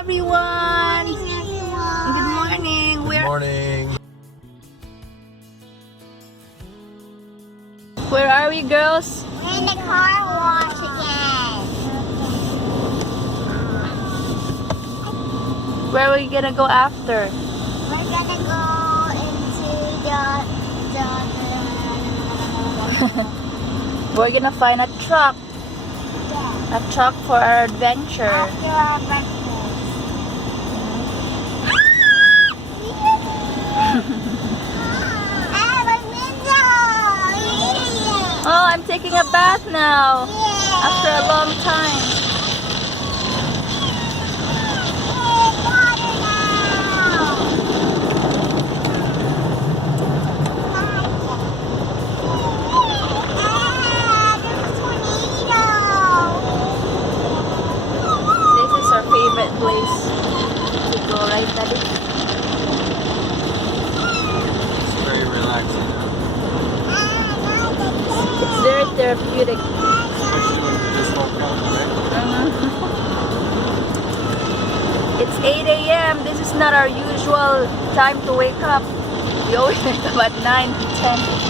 Everyone! Good Good morning! Good morning. Where are we, girls? We're in the car wash again. Where are we gonna go after? We're gonna go into We're gonna find a truck. A truck for our adventure. after our breakfast. Ah, my window! You idiot! Oh, I'm taking a bath now. Yeah. After a long time. Hey, water now! Ah, there's a tornado! This is our favorite place to go, right, Daddy? It's very relaxing, It's very therapeutic. especially when we just woke up, right? It's 8 a.m. This is not our usual time to wake up. We always wake up at 9 to 10.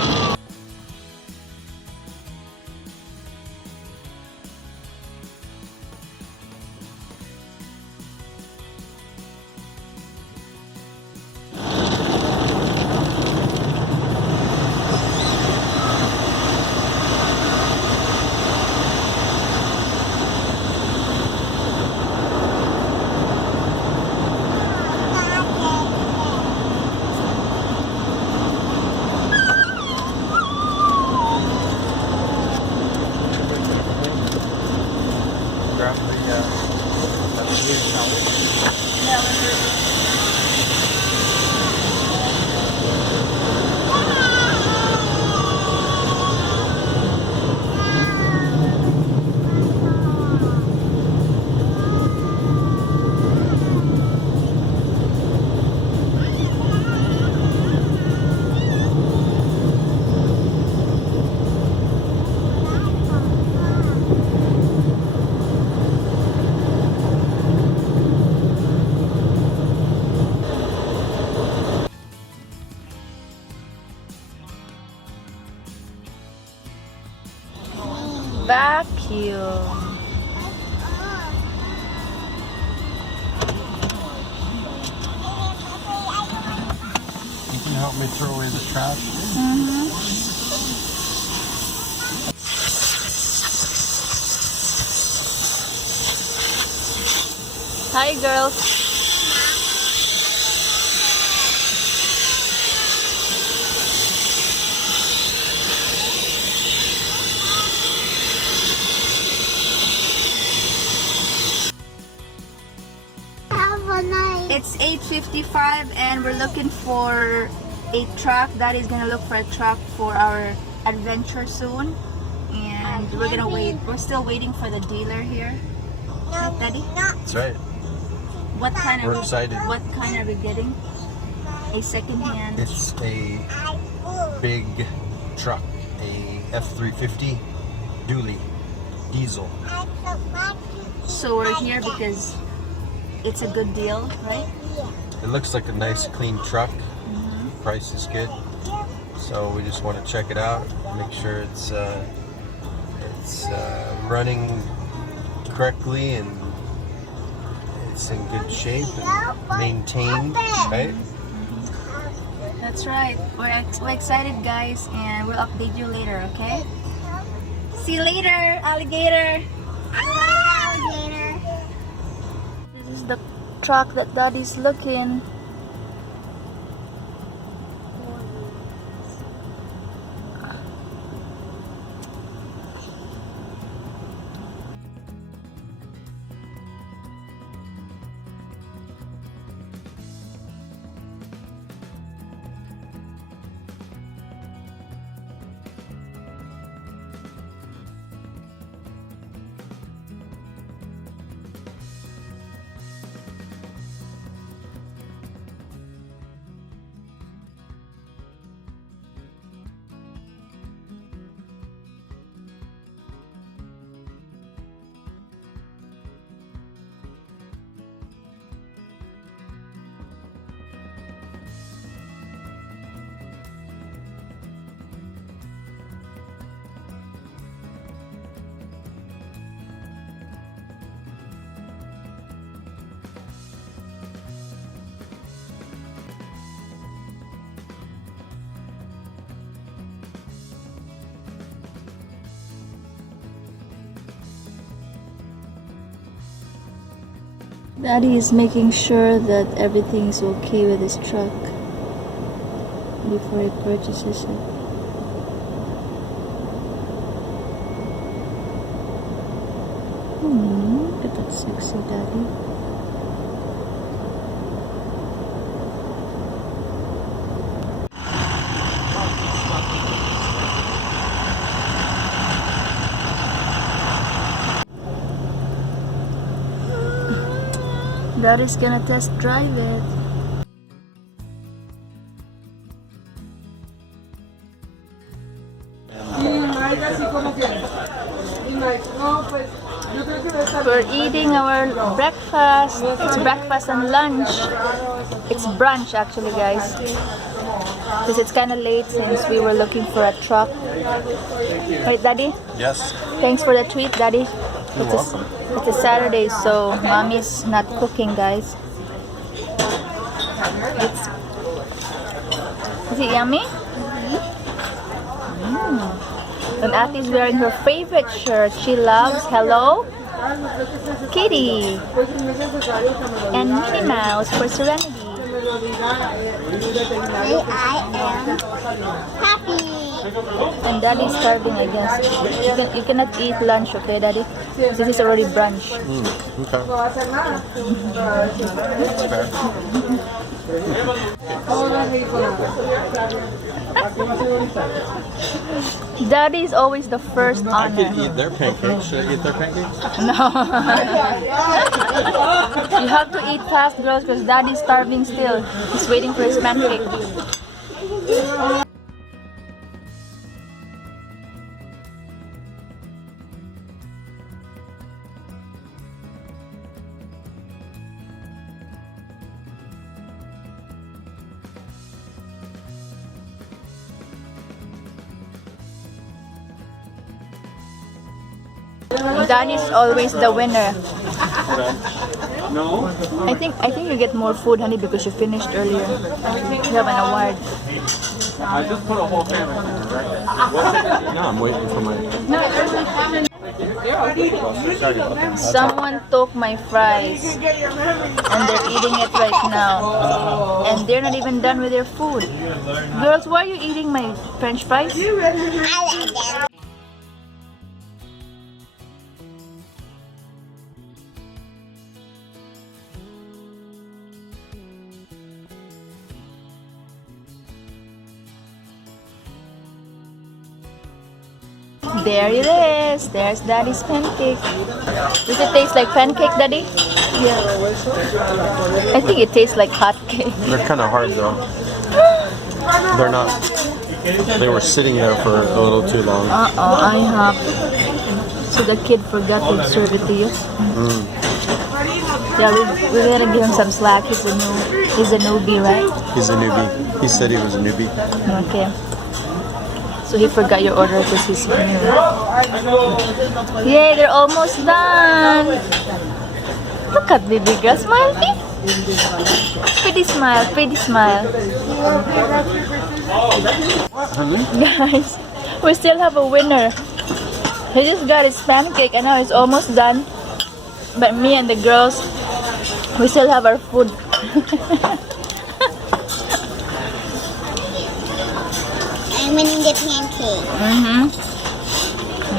Grab the weird shower. Vacuum. You can help me throw away the trash. Hi, girls. Have a nice. It's 8:55 and we're looking for a truck. Daddy's gonna look for a truck for our adventure soon. And we're gonna wait. We're still waiting for the dealer here. Right, Daddy? That's right. What kind We're of excited. What kind are we getting? A secondhand. It's a big truck, a F-350 dually diesel. So we're here because it's a good deal, right? It looks like a nice clean truck. Price is good. So we just want to check it out, make sure it's running correctly and it's in good shape and maintained, right? That's right. We're excited, guys, and we'll update you later, okay? See you later, alligator. Alligator. This is the truck that Daddy's looking. Daddy is making sure that everything is okay with his truck before he purchases it. Look at that sexy daddy. Daddy's gonna test drive it. We're eating our breakfast. It's breakfast and lunch. It's brunch actually, guys. Because it's kind of late since we were looking for a truck. Right, Daddy? Yes. Thanks for the treat, Daddy. You're welcome. It's a Saturday, so Mommy's not cooking, guys. Is it yummy? And Ati's wearing her favorite shirt. She loves Hello Kitty and Minnie Mouse for Serenity. I am happy. And Daddy's starving, I guess. You cannot eat lunch, okay, Daddy? This is already brunch. Okay. Daddy is always the first I on could it. eat their pancakes. Should I eat their pancakes? No. You have to eat fast, girls, because Daddy's starving still. He's waiting for his pancake. Daddy's always the winner. No. I think you get more food, honey, because you finished earlier. You have an award. I just put a whole thing in there. No, I'm waiting for my. Someone took my fries and they're eating it right now. And they're not even done with their food. Girls, why are you eating my French fries? I like them. There it is. There's Daddy's pancake. Does it taste like pancake, Daddy? Yeah. I think it tastes like hot cake. They're kind of hard though. They're not. They were sitting there for a little too long. I have. So the kid forgot to serve it to you. Yeah, we gotta give him some slack. He's a newbie, right? He's a newbie. He said he was a newbie. Okay. So he forgot your order because he's new. Yay, they're almost done. Look at baby girl. Smile, please. Pretty smile, pretty smile. Guys, we still have a winner. He just got his pancake and now it's almost done. But me and the girls, we still have our food. I'm winning the pancake.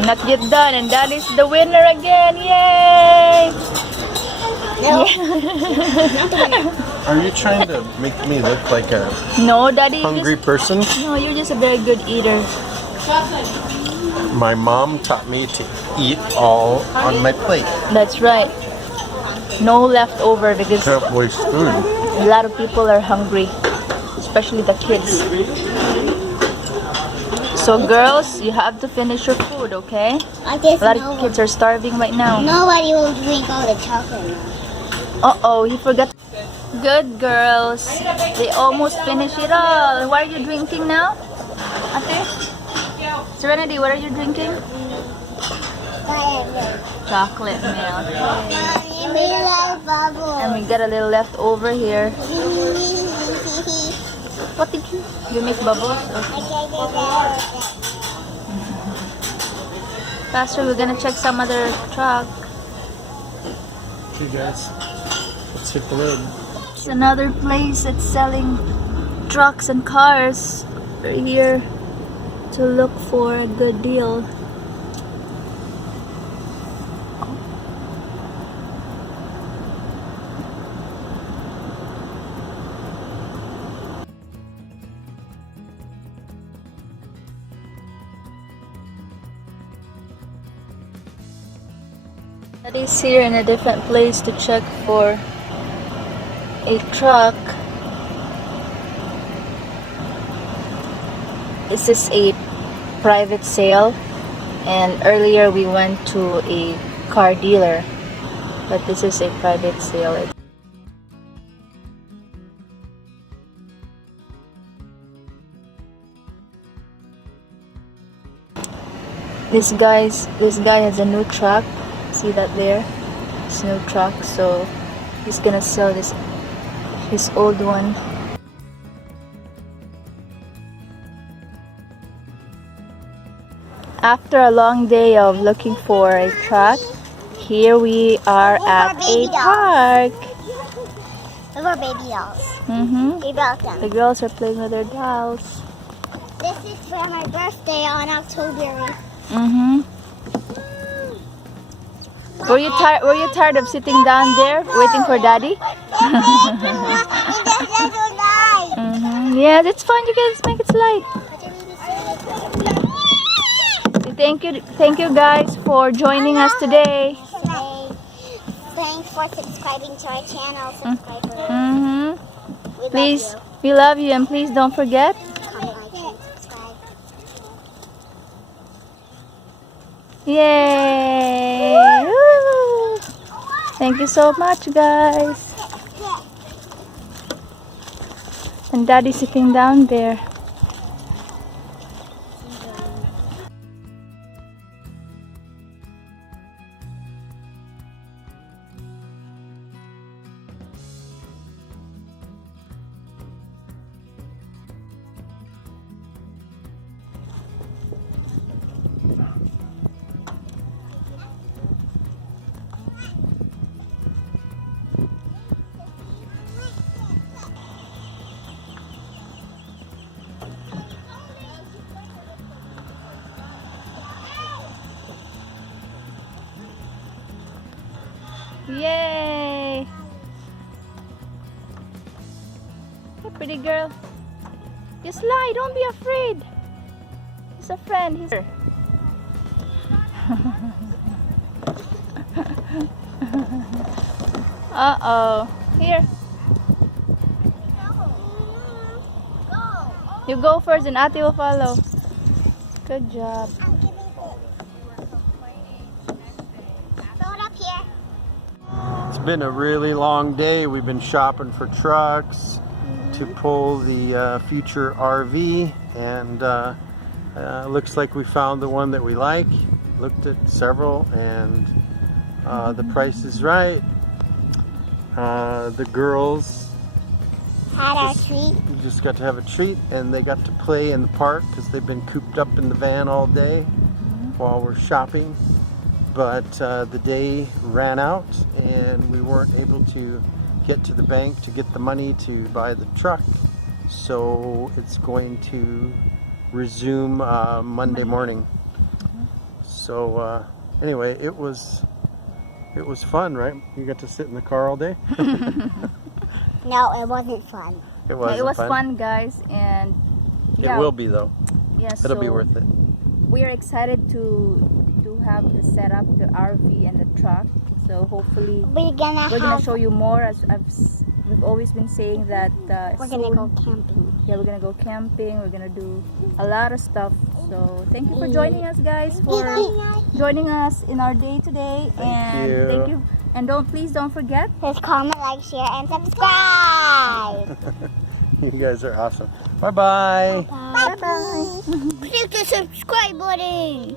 Not yet done, and that is the winner again. Yay! No. Are you trying to make me look like a No, Daddy. hungry person? No, you're just a very good eater. My mom taught me to eat all on my plate. That's right. No leftover because Can't waste food. a lot of people are hungry, especially the kids. So girls, you have to finish your food, okay? I guess A lot of kids are starving right now. nobody will drink all the chocolate. Uh-oh, he forgot. Good girls. They almost finished it all. What are you drinking now? Ate? Serenity, what are you drinking? Chocolate milk. We love bubbles. And we got a little left over here. What did you make bubbles? Okay. Pastor, we're gonna check some other truck. Hey guys. check the lid. It's another place that's selling trucks and cars. We're here to look for a good deal. Daddy's here in a different place to check for a truck. This is a private sale, and earlier we went to a car dealer, but this is a private sale. This guy has a new truck. See that there? It's a new truck, so he's gonna sell his old one. After a long day of looking for a truck, here we are at a park. Look our baby dolls. We bought them. The girls are playing with their dolls. This is for my birthday on October. Were you tired of sitting down there waiting for Daddy? Yeah, that's fine. You guys make it slide. Thank you guys for joining us today. Thanks for subscribing to our channel, subscribers. Please, we love you, and please don't forget. Comment, like, and subscribe. Yay! Woo! Thank you so much, guys. And Daddy's sitting down there. Yay! Hey, pretty girl. Just lie, don't be afraid. He's a friend. He's here. Uh-oh. Here. You go first and Ate will follow. Good job. Throw it up here. It's been a really long day. We've been shopping for trucks to pull the future RV, and looks like we found the one that we like. Looked at several, and the price is right. The girls Had our treat. just got to have a treat, and they got to play in the park because they've been cooped up in the van all day while we're shopping. But the day ran out, and we weren't able to get to the bank to get the money to buy the truck. So it's going to resume Monday morning. So anyway, it was fun, right? You got to sit in the car all day. No, it wasn't fun. It was. It was fun, guys, and It will be though. Yes, It'll be worth it. We are excited to have the setup, the RV and the truck. So hopefully We're gonna show you more. As we've always been saying that we're soon, gonna go camping. yeah, we're gonna go camping. We're gonna do a lot of stuff. So thank you for joining us, guys, for joining us in our day today. you. Thank you. And please don't forget. Just comment, like, share, and subscribe. You guys are awesome. Bye bye. Bye bye. Click the subscribe button.